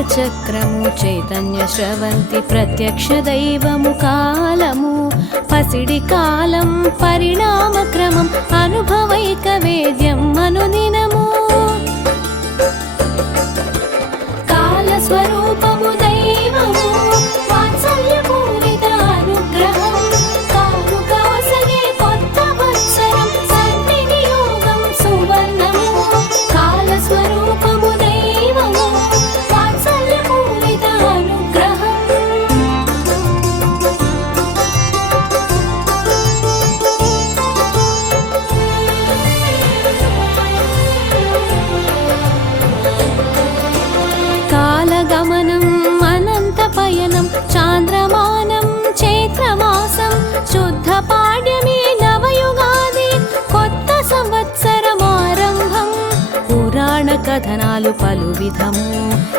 కాలచక్రము చైతన్య స్రవంతి ప్రత్యక్ష దైవము కాలము పసిడి కాలం పరిణామ క్రమం అనుభవైక వేద్యం అనుదినము కాల స్వరూపము దైవము వాత్సల్యపూరిత అనుగ్రహం కానుక ఒసగే కొత్త వత్సరం సద్వినియోగం సువర్ణము కాల స్వరూపము దైవము వాత్సల్యపూరిత అనుగ్రహం కాలగమనం అనంత పయనం చాంద్రమానం చైత్రమాసం శుద్ధ పాడ్యమి నవయుగాది కొత్త సంవత్సరమారంభం పురాణ కథనాలు పలు విధము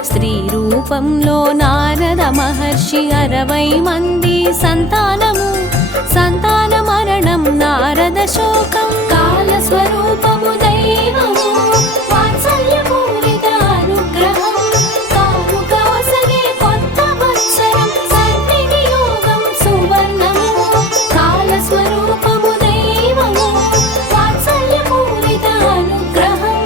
స్త్రీ రూపంలో నారద మహర్షి 60 మంది సంతానము సంతాన మరణం నారద శోకం కాల స్వరూపము దైవము వాత్సల్యపూరిత అనుగ్రహం కానుక ఒసగే కొత్త వత్సరం సద్వినియోగం సువర్ణము కాల స్వరూపము దైవము వాత్సల్యపూరిత అనుగ్రహం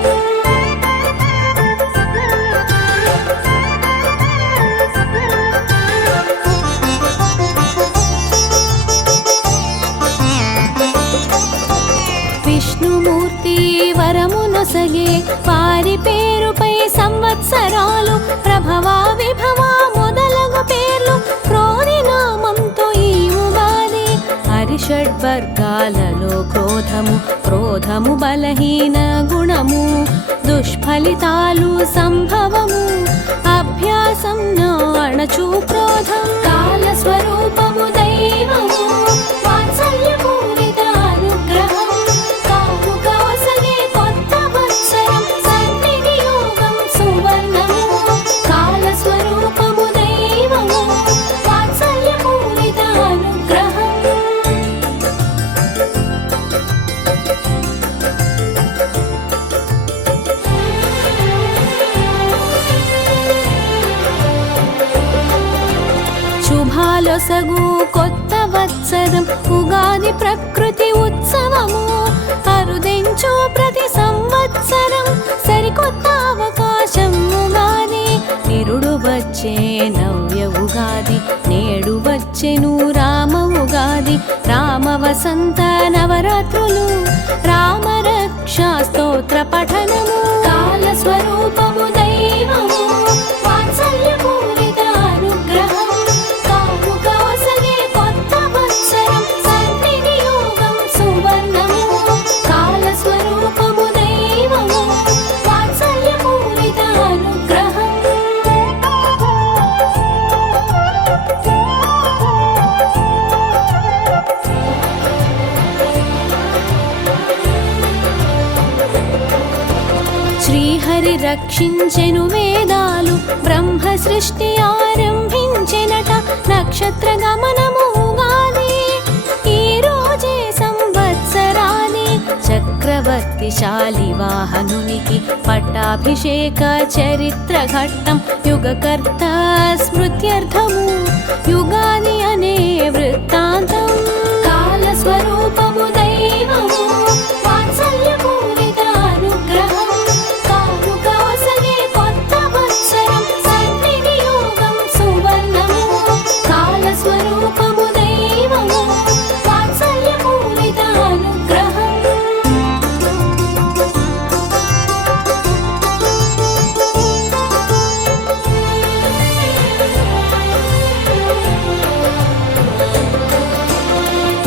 విష్ణుమూర్తి వరమునొసగే వారి పేరుపై సంవత్సరాలు ప్రభవ విభవ మొదలగు పేర్లు క్రోధి నామంతో ఈ ఉగాది హరిషడ్వర్గాలలో క్రోధము బలహీన గుణము దుష్ఫలితాలు సంభవము అభ్యాసం అణచు క్రోధం కాల స్వరూపము దైవము వాత్సల్యపూరిత అనుగ్రహం కానుక ఒసగే కొత్త వత్సరం సద్వినియోగం సువర్ణము కాల స్వరూపము దైవము వాత్సల్యపూరిత అనుగ్రహం శుభాలొసగు కొత్త వత్సరం ఉగాది ప్రకృతి ఉత్సవము అరుదించు ప్రతి సంవత్సరం సరికొత్త అవకాశం ఉగాది నిరుడు వచ్చే నవ్య ఉగాది నేడు వచ్చెను రామ ఉగాది రామ వసంత నవరాత్రులు రామ రక్షా స్తోత్ర పఠనము కాల స్వరూపము దైవము వాత్సల్యపూరిత అనుగ్రహం కానుక ఒసగే కొత్త వత్సరం సద్వినియోగం సువర్ణము కాల స్వరూపము దైవము వాత్సల్యపూరిత అనుగ్రహం శ్రీహరి రక్షించెను వేదాలు బ్రహ్మ సృష్టి ఆరంభించెనట నక్షత్ర గమనము ఉగాది ఈ రోజే సంవత్సరాది చక్రవర్తి శాలివాహనునికి పట్టాభిషేక చరిత్ర ఘట్టం యుగకర్త స్మృత్యర్థము యుగాది అనే వృత్తాంతం కాల స్వరూపము దైవము వాత్సల్యపూరిత అనుగ్రహం కానుక ఒసగే కొత్త వత్సరం సద్వినియోగం సువర్ణము కాల స్వరూపము దైవము వాత్సల్యపూరిత అనుగ్రహం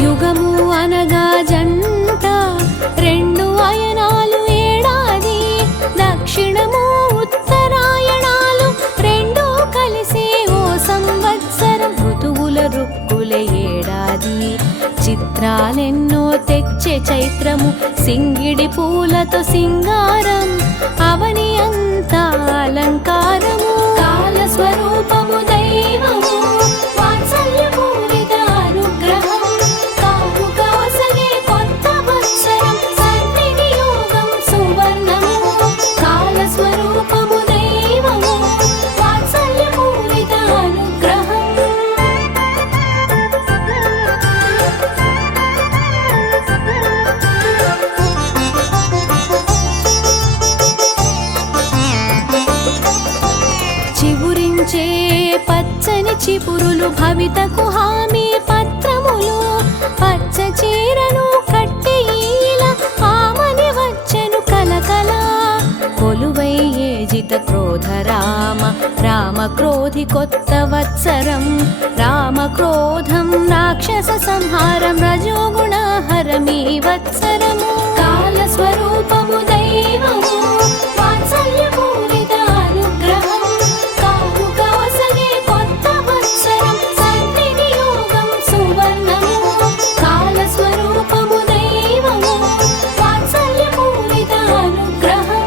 యుగము అనగా జంట రెండు అయనాలు ఏడాది దక్షిణము ఉత్తరాయణాలు రెండు కలిసి ఓ సంవత్సరం ఋతువుల రుక్కులే ఏడాది చిత్రాలెన్నో తెచ్చే చైత్రము సింగిడి పూలతో సింగారం అవని అంతా అలంకారము కాల స్వరూపము దైవము వాత్సల్యపూరిత అనుగ్రహం కానుక ఒసగే కొత్త వత్సరం సద్వినియోగం సువర్ణము కాల స్వరూపము దైవము వాత్సల్య పంచే పచ్చని చిపురులు భవితకు హామీ పత్రములు పచ్చ చీరను కట్టి ఈల ఆమని వచ్చెను కలకల కొలువై ఏజిత క్రోధ రామ రామ క్రోధి కొత్త వత్సరం రామ క్రోధం రాక్షస సంహారం రజోగుణ హరమీ వత్సరము కాల స్వరూపము దైవము వాత్సల్యపూరిత అనుగ్రహం కానుక ఒసగే కొత్త వత్సరం సద్వినియోగం సువర్ణము కాల స్వరూపము దైవము వాత్సల్యపూరిత అనుగ్రహం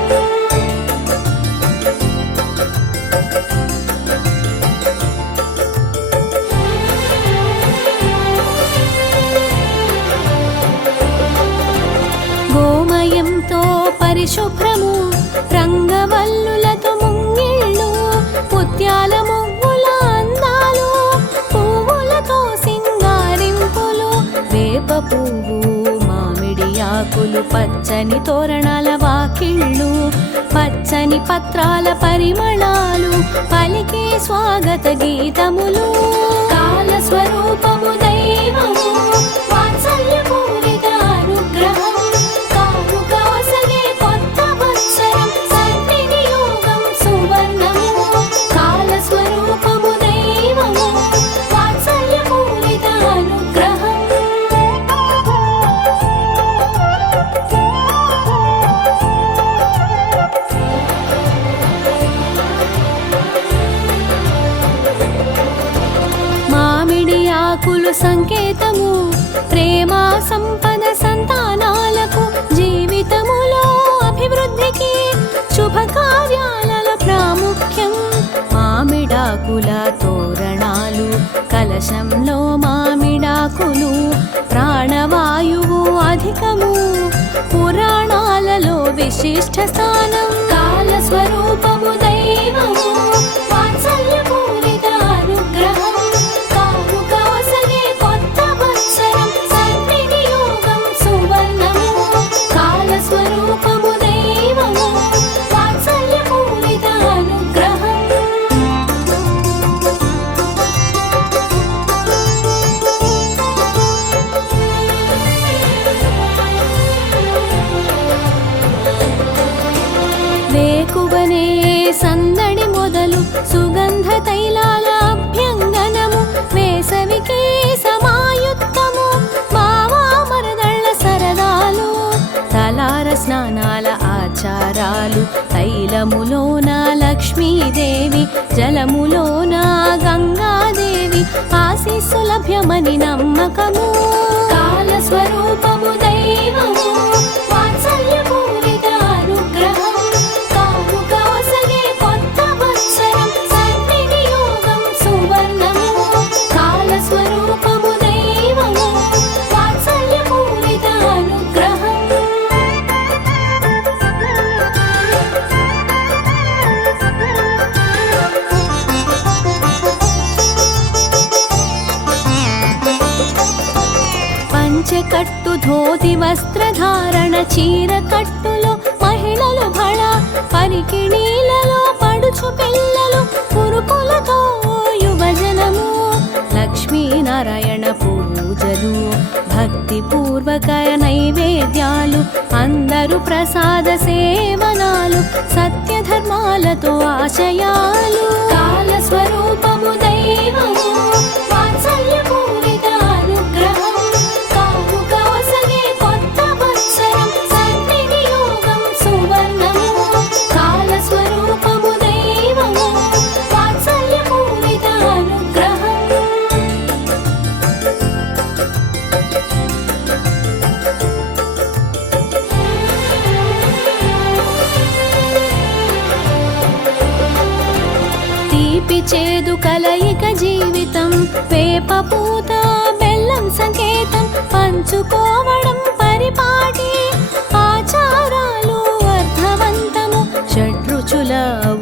గోమయంతో పరిశుభ్రము రంగవల్లులతో ముంగిళ్ళు ముత్యాల ముగ్గుల అందాలు పువ్వులతో సింగారింపులు వేప పువ్వు మామిడి ఆకులు పచ్చని తోరణాల వాకిళ్ళు పచ్చని పత్రాల పరిమళాలు పలికే స్వాగత గీతములు కాల స్వరూపము దైవము వాత్సల్యపూరిత అనుగ్రహం కానుక ఒసగే కొత్త వత్సరం సద్వినియోగం సువర్ణము కాల స్వరూపము దైవము వాత్సల్యపూరిత అనుగ్రహం మామిడి ఆకులు సంకేతము ప్రేమ సంపద సంతానాలకు జీవితములో అభివృద్ధికి శుభకార్యాలలో ప్రాముఖ్యం మామిడాకుల తోరణాలు కలశంలో మామిడాకులు ప్రాణవాయువు అధికము పురాణాలలో విశిష్ట స్థానం కాల స్వరూపము దైవము వాత్సల్యపూరిత అనుగ్రహం కానుక ఒసగే కొత్త వత్సరం సద్వినియోగం సువర్ణము కాల స్వరూపము దైవము వాత్సల్యపూరిత అనుగ్రహం వేకువనే సందడి మొదలు సుగంధ తైలాల అభ్యంగనము వేసవికే సమాయుక్తము బావా మరదళ్ళ సరదాలు తలార స్నానాల ఆచారాలు తైలములోన లక్ష్మీదేవి జలములోన గంగాదేవి ఆశీస్సు లభ్యమని నమ్మకము కాల స్వరూపము దైవము వాత్సల్యపూరిత అనుగ్రహం కానుక ఒసగే కొత్త వత్సరం సద్వినియోగం సువర్ణము కాల స్వరూపము దైవము వాత్సల్యపూరిత అనుగ్రహం పంచెకట్టు ధోతి వస్త్రధారణ చీర కట్టులో మహిళలు భళ పరికిణీలలో పడుచు పిల్లలు కురుకులతో యువజనము లక్ష్మీనారాయణ పూజలు భక్తి పూర్వక నైవేద్యాలు అందరూ ప్రసాద సేవనాలు సత్యధర్మాలతో ఆశయాలు కాల స్వరూపము దైవము వాత్సల్యపూరిత అనుగ్రహం కానుక ఒసగే కొత్త వత్సరం సద్వినియోగం సువర్ణము కాల స్వరూపము దైవము వాత్సల్యపూరిత అనుగ్రహం తీపి చేదు కలయిక జీవితం వేప పూత బెల్లం సంకేతం పంచుకోవడం పరిపాటి ఆచారాలు అర్థవంతము షడ్రుచుల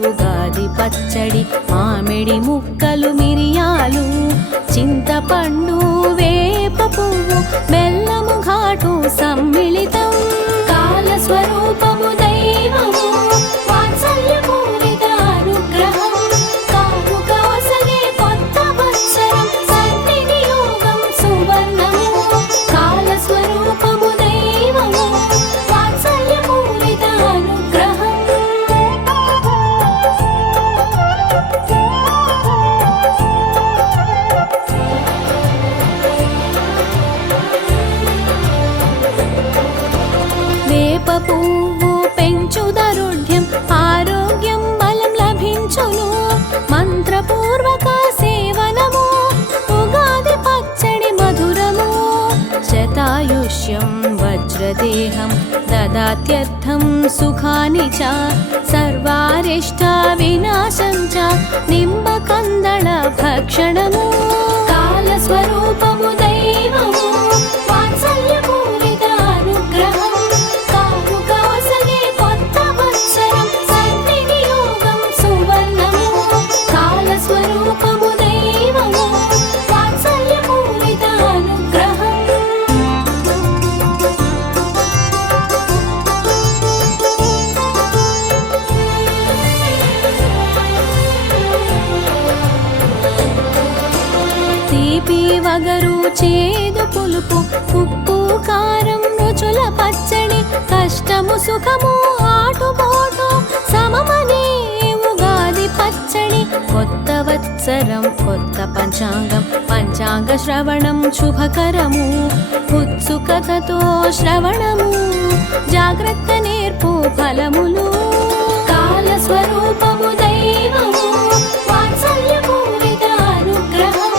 ఉగాది పచ్చడి మామిడి ముక్కలు మిరియాలు చింతపండు వేప పువ్వు బెల్లము ఘాటు సమ్మిళితం కాల స్వరూపము దైవము వాత్సల్యపూరిత అనుగ్రహం కానుక देहं ददात्यर्थं सुखानि च सर्वारिष्टा विनाशं च निम्बकन्दलभक्षणमु कालस्वरूपमु दैवमु वात्सल्यपूरितानुग्रहं कारुकवसने కొత్త వత్సరం సద్వినియోగం సువర్ణము కాలస్వరూపము దైవము వాత్సల్యపూరితానుగ్రహం తీపి వగరు చేదు పులుపు ఉప్పు కారం రుచుల పచ్చడి కష్టము సుఖము ఆటుపోటు సమమనే ఉగాది పచ్చడి కొత్త వత్సరం కొత్త పంచాంగం పంచాంగ శ్రవణం శుభకరము ఉత్సుకతతో శ్రవణము జాగ్రత్త నేర్పు ఫలములు కాలస్వరూపము దైవము వాత్సల్యపూరిత అనుగ్రహం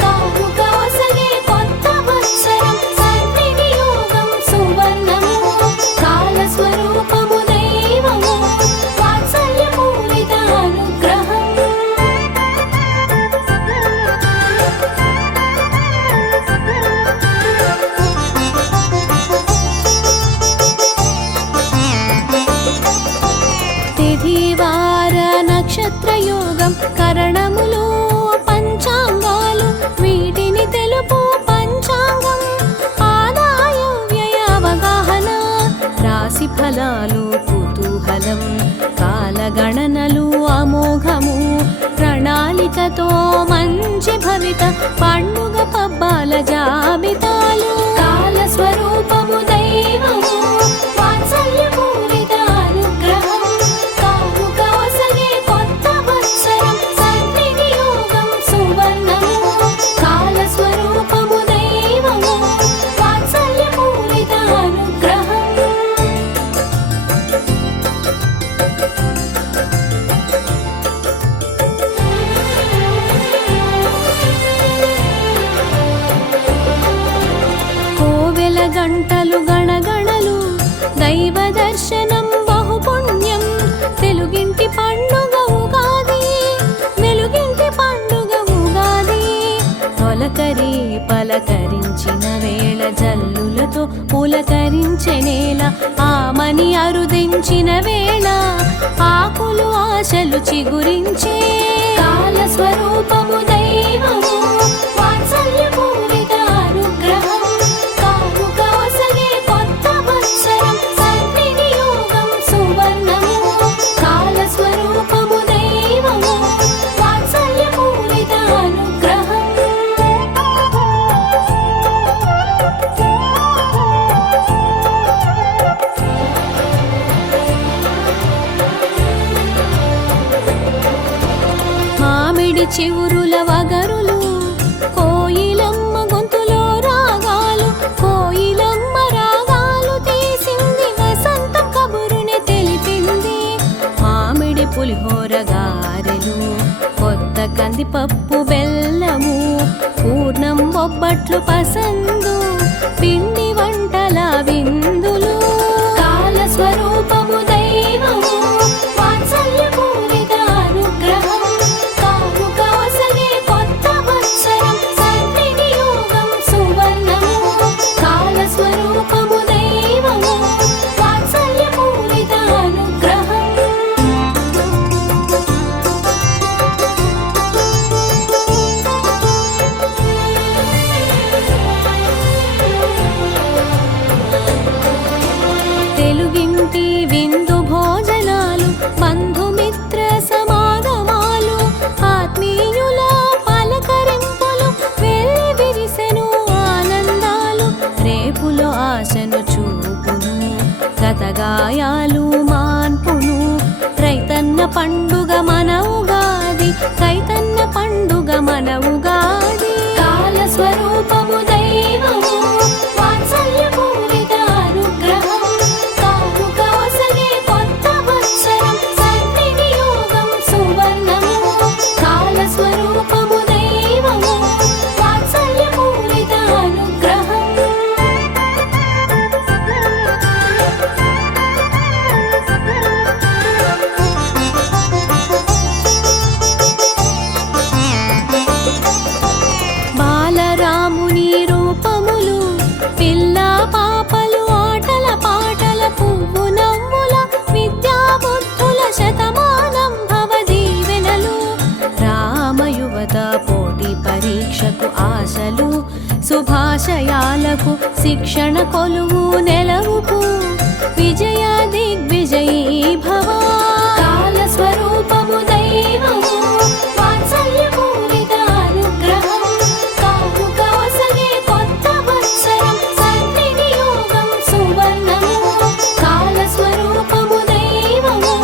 కారుకవసనే కొత్త వత్సరం సద్వినియోగం సువర్ణము కాలస్వరూపము దైవము వాత్సల్యపూరిత అనుగ్రహం తిథివార నక్షత్రయోగం కరణములు పంచాంగాలు వీటిని తెలుపు పంచాంగం ఆదాయ వ్యయ అవగాహన రాశి ఫలాలు కుతూహలం కాలగణనలు అమోఘము ప్రణాళికతో మంచి భవిత పండుగ పబ్బాల జాబితాలు కాలస్వరూపము దైవము వాత్సల్యపూరిత అనుగ్రహం కారుకవసనే కొత్త వత్సరం సద్వినియోగం సువర్ణము కాలస్వరూపము దైవము వాత్సల్యపూరిత అనుగ్రహం కోవెల గంటలు గణగణలు దైవ దర్శనం బహుపుణ్యం తెలుగింటి పండుగ ఉగాది వెలుగింటి పండుగ ఉగాది తొలకరి పలకరించిన వేళ జల్లులతో పులకరించె నేల ఆమని అరుదించిన వేళ ఆకులు ఆశలు చిగురించే కాలస్వరూపము దైవము వాత్సల్యపూరిత అనుగ్రహం కారుకవసనే కొత్త వత్సరం సద్వినియోగం సువర్ణము కాలస్వరూపము దైవము వాత్సల్యపూరిత అనుగ్రహం మామిడి చివురుల వగరులు కోయిలమ్మ గొంతులో రాగాలు కోయిలమ్మ రాగాలు తీసింది వసంతం కబురుని తెలిపింది మామిడి పులిహోర గారెలు కొత్త కందిపప్పు బెల్లము పూర్ణం బొబ్బట్లు పసందు పిండి వంటల విందులు కాలస్వరూపము దైవము వాత్సల్యపూరిత అనుగ్రహం కారుకవసనే కొత్త వత్సరం సద్వినియోగం సువర్ణము కాలస్వరూపము దైవము వాత్సల్యపూరిత అనుగ్రహం భాషయాలకు శిక్షణ కొలువు నెలవుకు విజయ దిగ్విజయీ భవ. కాల స్వరూపము దైవము వాత్సల్యపూరిత అనుగ్రహం కానుక ఒసగే కొత్త వత్సరం సద్వినియోగం సువర్ణము. కాల స్వరూపము దైవము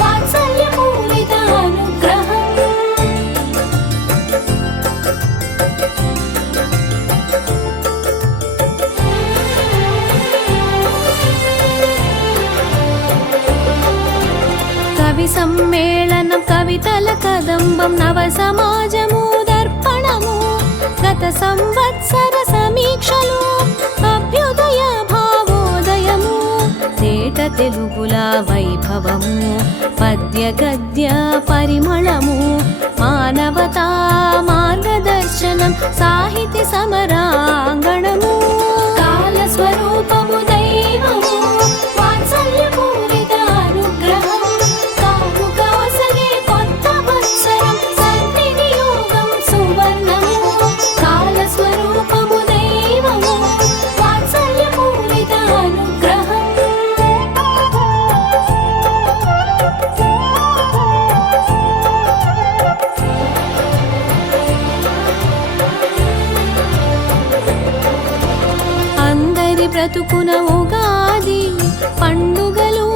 వాత్సల్యపూరిత అనుగ్రహం. కవి సమ్మేళనం కవితల కదంబం నవ సమాజము దర్పణము గత సంవత్సర సమీక్షలు అభ్యుదయ భావోదయము తేట తెలుగుల వైభవము పద్య గద్య పరిమళము మానవతా మార్గదర్శనం సాహితీ సమరాంగణము. కాల స్వరూపము దైవము వాత్సల్యపూరిత అనుగ్రహం కానుక ఒసగే కొత్త వత్సరం సద్వినియోగం సువర్ణము. కాల స్వరూపము దైవము వాత్సల్యపూరిత అనుగ్రహం. అందరి బ్రతుకున ఉగాది పండుగలు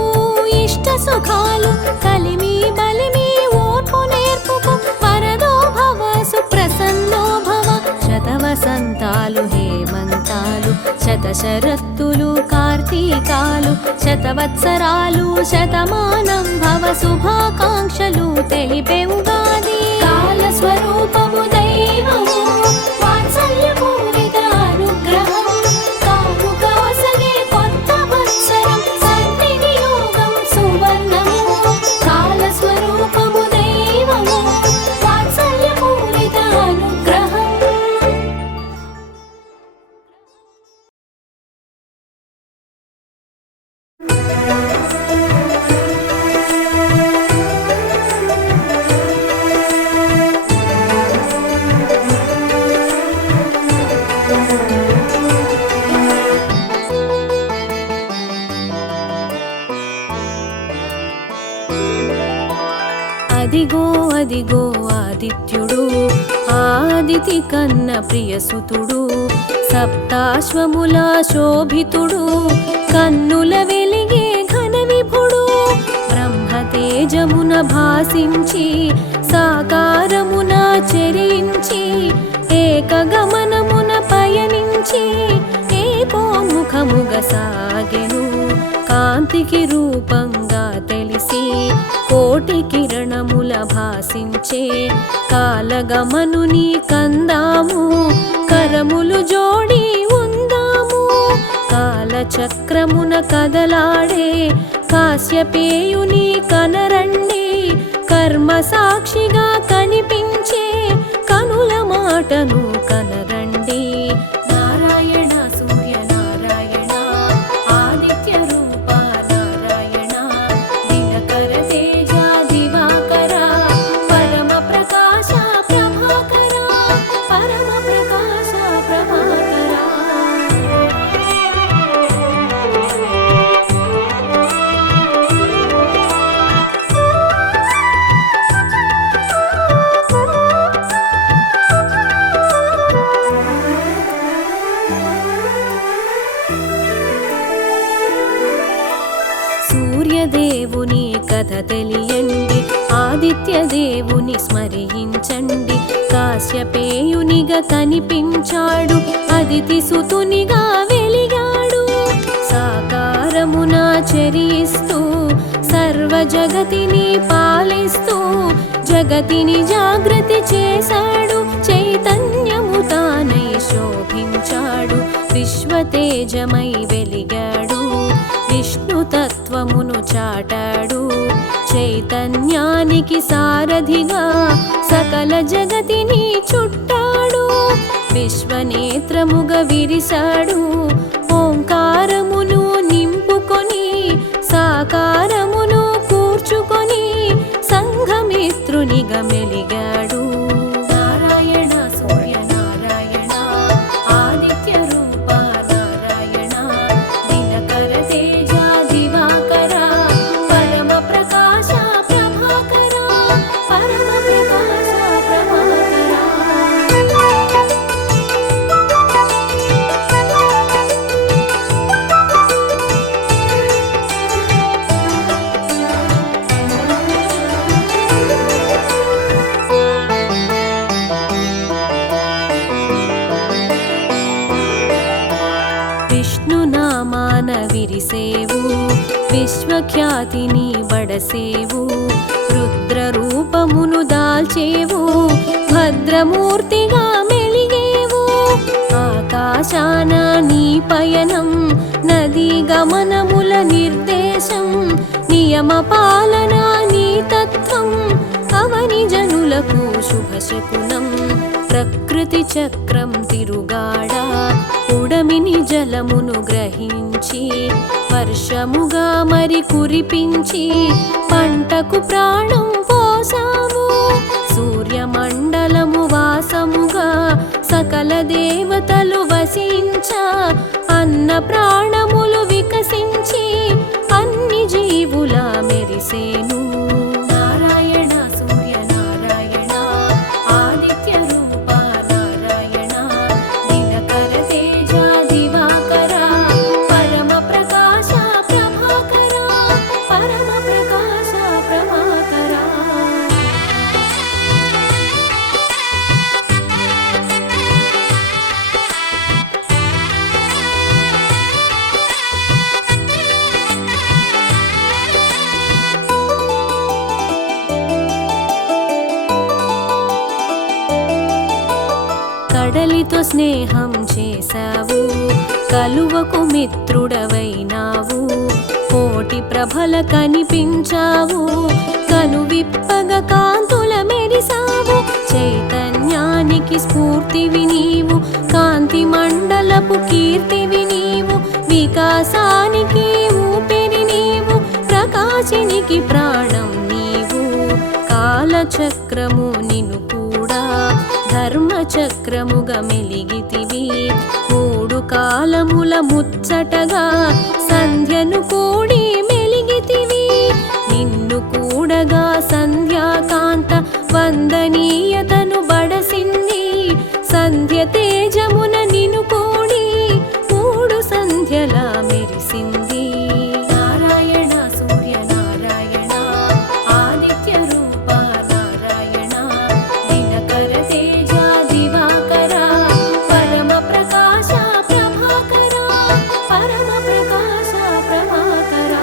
ఇష్ట సుఖాలు కలిమి బలిమి ఓర్పు నేర్పుకు వరదో భవ సుప్రసన్నో భవ. శతవసంతాలు హేమంతాలు శతశరత్తులు కార్తీకాలు శతవత్సరాలు శతమానం భవ శుభాకాంక్షలు తెలిపే ఉగాది. కాల స్వరూపము దైవము వాత్సల్యపూరిత అనుగ్రహం కానుక ఒసగే కొత్త వత్సరం సద్వినియోగం సువర్ణము. కాల స్వరూపము దైవము వాత్సల్యపూరిత అనుగ్రహం. అదిగో అదిగో ఆదిత్యుడు ఆదితి కన్న ప్రియసుతుడు సప్తాశ్వముల శోభితుడు కన్నుల వెలిగే ఘన విభుడు బ్రహ్మతేజమున భాసించి సాకారమున చెరించి ఏకగమనమున పయనించి ఏకోముఖముగ సాగెను కాంతికి రూపంగా తెలిసి కోటి కిరణముల భాసించే కాలగమనుని కందాము కరములు జోడి ఉందాము. కాలచక్రమున కదలాడే కాశ్యపేయుని కనరండి కర్మ సాక్షిగా కనిపించే కనుల మాటను కనరండి. నారాయణ సూర్య నారాయణ ఆదిత్య రూప నారాయణ దినకర తేజ దివాకర పరమ ప్రకాశ ప్రభాకర పరమ ప్రకాశ ప్రభాకర. సూర్యదేవుని కథ తెలియండి ఆదిత్య దేవుని స్మరించండి కాశ్యపేయునిగా కనిపించాడు అదితి సుతునిగా వెలిగాడు సాకారమున చరిస్తూ సర్వ జగతిని పాలిస్తూ జగతిని జాగృతి చేశాడు చైతన్యము తానై శోభించాడు విశ్వతేజమై వెలిగాడు విష్ణు తత్వమును చాటాడు చైతన్యానికి సారథిగా సకల జగతిని చుట్టాడు విశ్వనేత్రముగా విరిశాడు ఓంకారమును నింపుకొని సాకారమును కూర్చుకొని సంఘమిత్రునిగా మెలిగాడు. నారాయణ సూర్య నారాయణ ఆది ఖ్యాతిని బడసేవు రుద్ర రూపమును దాల్చేవు భద్రమూర్తిగా మెలిగేవు ఆకాశాన నీ పయనం నదీ గమనముల నిర్దేశం నియమ పాలన నీ తత్వం అవని జనులకు శుభశకునం ప్రకృతి చక్రం తిరుగాడా ఉడమిని జలమును గ్రహించి వర్షముగా మరి కురిపించి పంటకు ప్రాణం పోసావు సూర్యమండలము వాసముగా సకల దేవతలు వసించ అన్న ప్రాణములు వికసించి అన్ని జీవుల మెరిసేను నారాయణ సూర్య నారాయణ ఆదిత్య రూప నారాయణ దినకర తేజ దివాకర పరమ ప్రకాశ ప్రభాకర పరమ ప్రకాశ ప్రభాకర కడలితో స్నేహం చేశావు కలువకు మిత్రుడవైనావు కోటి ప్రభల కనిపించావు కనువిప్పగ కాంతుల మెరిసావు చైతన్యానికి స్ఫూర్తివి నీవు కాంతి మండలపు కీర్తివి నీవు వికాసానికి ఊపిరి నీవు ప్రకాశినికి ప్రాణం నీవు కాలచక్రము నిన్ను కూడా ధర్మచక్రముగా మెలిగితివి మూడు కాలముల ముచ్చటగా సంధ్యను కూడి మెలిగితివి నిన్ను కూడగా సంధ్యాకాంత వందనీయతను బడసింది సంధ్య తేజమున నిన్ను కూడి మూడు సంధ్యల మెరిసింది నారాయణ సూర్య నారాయణ ఆదిత్య రూప నారాయణ దినకర తేజ దివాకర పరమ ప్రకాశ ప్రభాకర పరమ ప్రకాశ ప్రభాకర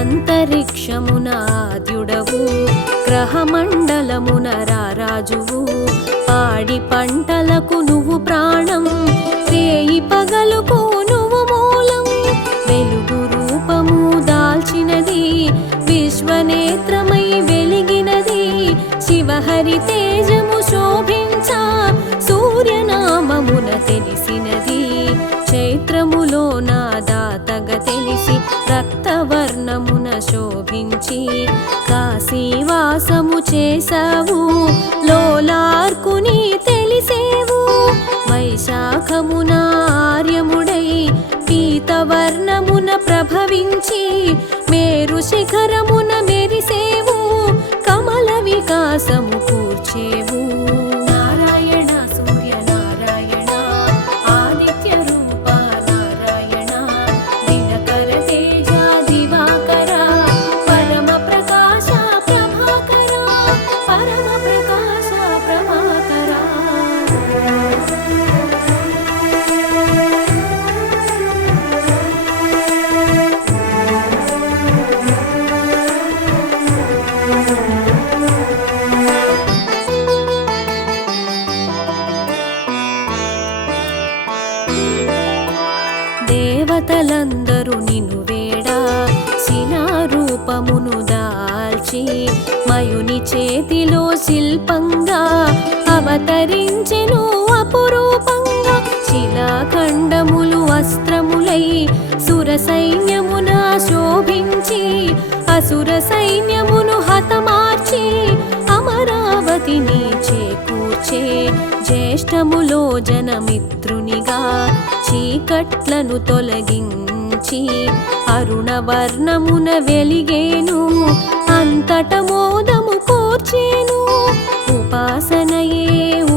అంతరిక్షమున ఆద్యుడవు గ్రహమండలమున రారాజువు పాడి పంటలకు నువ్వు ప్రాణం రేయి పగలుకు నువ్వు మూలం వెలుగు రూపము దాల్చినది విశ్వనేత్రమై వెలిగినది శివహరి తేజము శోభించ సూర్యనామమున తెలిసినది చైత్రములో నా దాతగ తెలిసి రక్తవర్ణమున శోభించి కాశీవాసము చేశావు లోలార్కుని తెలిసేవు వైశాఖమున ఆర్యముడై పీతవర్ణమున ప్రభవించి మేరు శిఖరమున మెరిసేవు కమల వికాసము కూర్చేవు నారాయణ సూర్య నారాయణ ఆదిత్య రూప నారాయణ దినకర తేజ దివాకర పరమ ప్రకాశ ప్రభాకర పరమ ప్రకాశ ప్రభాకర దేవతలందరూ నిన్ను వేడా శిలారూపమును దాల్చి మయుని చేతిలో శిల్పంగా అవతరించెను అపురూపంగా శిలాఖండములు అస్త్రములై సుర సైన్యమున శోభించి అసుర సైన్యమును హతమార్చి అమరావతిని చేకూర్చే జ్యేష్ఠములో జనమిత్రునిగా చీకట్లను తొలగించి అరుణవర్ణమున వెలిగేను అంతట మోదము కోర్చేను ఉపాసనయే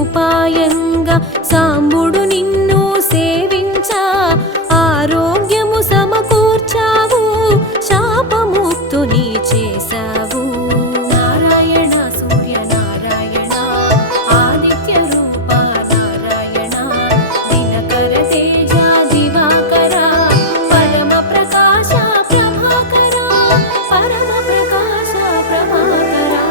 ఉపాయంగా సాంబుడు నిన్ను సేవించా పరమ ప్రకాశ ప్రభాకరా.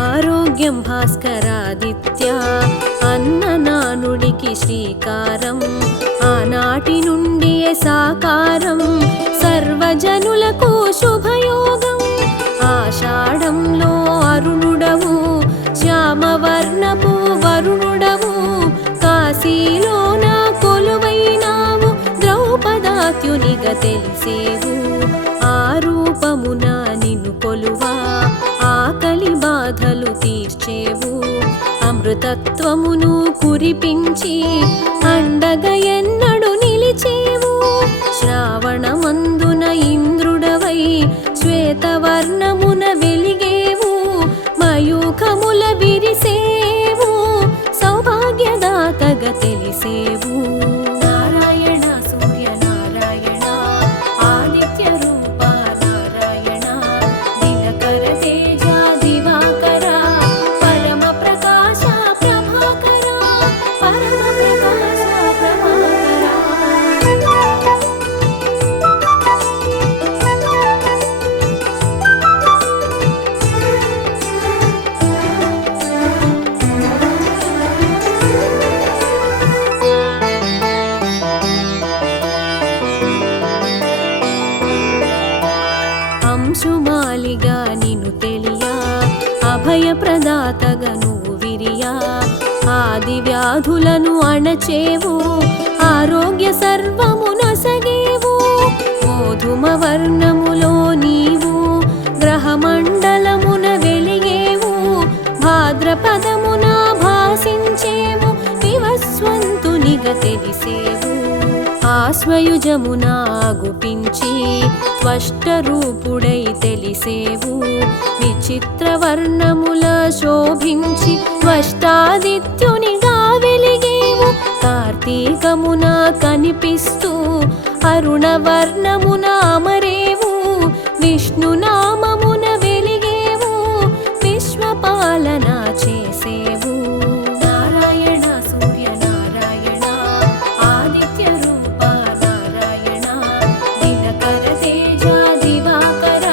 ఆరోగ్యం భాస్కరాదిత్య అన్న నానుడికి శ్రీకారం, ఆనాటి నుండి సాకారం సర్వజనులకు శుభయోగం. ఆషాఢంలో అరుణుడవు శ్యామవర్ణపు వరుణుడవు, కాశీలోన కొలువైనావు ద్రౌపదాత్యునిగా తెలిసేవు. ఆ రూపమున నిన్ను కొలువా ఆకలి బాధలు తీర్చేవు, అమృతత్వమును కురిపించి అండగా ఎన్నడు నిలిచేవు. శ్రావణమందున ఇంద్రుడవై శ్వేతవర్ణమున వెలిగేవు, మయూఖముల విరిసేవు సౌభాగ్యదాతగా తెలిసేవు. నారాయణ సూర్య నారాయణ ఆదిత్య రూప నారాయణ, దినకర తేజ దివాకర పరమ ప్రకాశ ప్రభాకర, పరమ ప్రకాశ ప్రభాకర. అంశుమాలిగా నిన్ను తెలియా, అభయప్రదాతగా నువ్వు విరియా. ఆది వ్యాధులను అణచేవు, ఆరోగ్య సర్వమునొసగేవు. గోధుమ వర్ణములో నీవు గ్రహమండలమున వెలిగేవు, భాద్రపదమున భాసించేవు వివస్వంతునిగా తెలిసేవు. ఆశ్వయుజమున గుపించి త్వష్టరూపుడై తెలిసేవు, విచిత్ర వర్ణముల శోభించి త్వష్టాదిత్యునిగా వెలిగేవు. కార్తీకమున కనిపిస్తూ అరుణవర్ణమున అమరేవు, విష్ణునామమున వెలిగేవు విశ్వపాలన చేసేవు. నారాయణ సూర్య నారాయణ ఆదిత్య రూప నారాయణ, దినకర తేజ దివాకర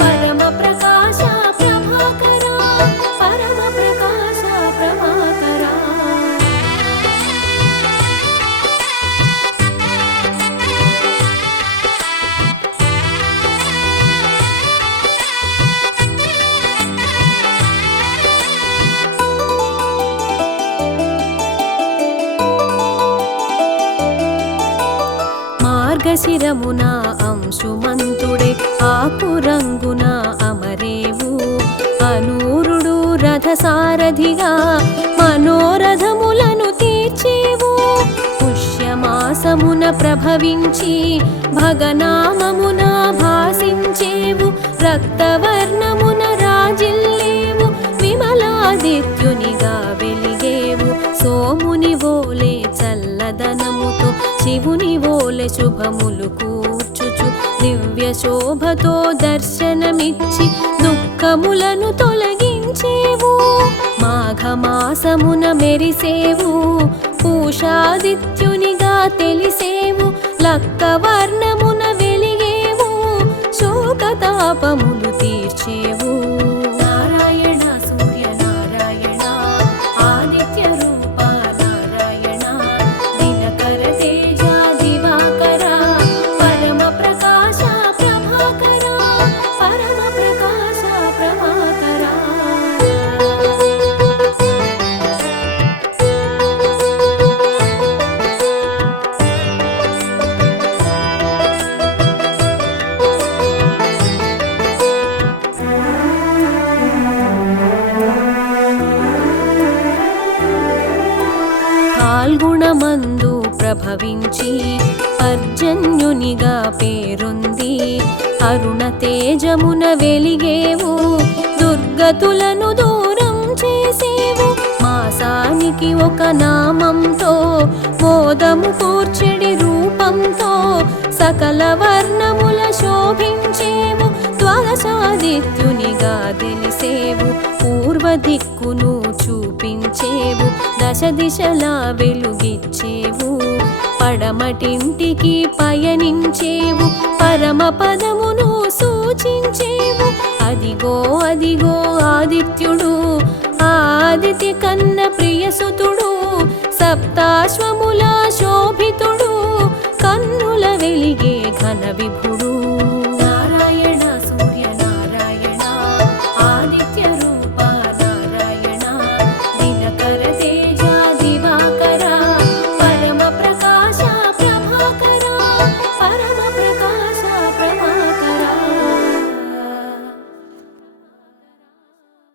పరమ ప్రకాశ ప్రభాకర, పరమ ప్రకాశ ప్రభాకర. మార్గశిరమున అంశుమంతుడే ఆకురంగున అమరేవు, అనూరుడు రథసారథిగా మనోరథములను తీర్చేవు. పుష్యమాసమున ప్రభవించి భగనామమున భాసించేవు, రక్తవర్ణమున రాజిల్లేవు విమలాదిత్యునిగా వెలిగేవు. సోముని వోలే చల్లదనముతో శివుని వోలె శుభములు కూర్చుచు, దివ్య శోభతో దర్శనమిచ్చి దుఃఖములను తొలగించేవు. మాఘమాసమున మెరిసేవు, పూషాదిత్యునిగా తెలిసేవు, లక్కవర్ణమున వెలిగేవు శోకతాపములు తీర్చేవు. నారాయణ సూర్య నారాయణ ఆదిత్య రూప నారాయణ, దినకర తేజ దివాకర పరమ ప్రకాశ ప్రభాకర, పరమ ప్రకాశ ప్రభాకర. పాల్గుణమందు ప్రభవించి పర్జన్యునిగా పేరొంది, అరుణ తేజమున వెలిగేవు దుర్గతులను దూరం చేసేవు. మాసానికి ఒక నామంతో మోదము కూర్చెడి రూపంతో సకల వర్ణముల శోభించేవు ద్వాదశాదిత్యునిగా తెలిసేవు పూర్వ దిక్కును చూపించేవు దశ దిశలా వెలుగిచ్చేవు పడమటింటికి పయనించేవు పరమ పదమును సూచించేవు అదిగో అదిగో ఆదిత్యుడు ఆదిత్య కన్న ప్రియసుతుడు సప్తాశ్వముల శోభితుడు కన్నుల వెలిగే ఘన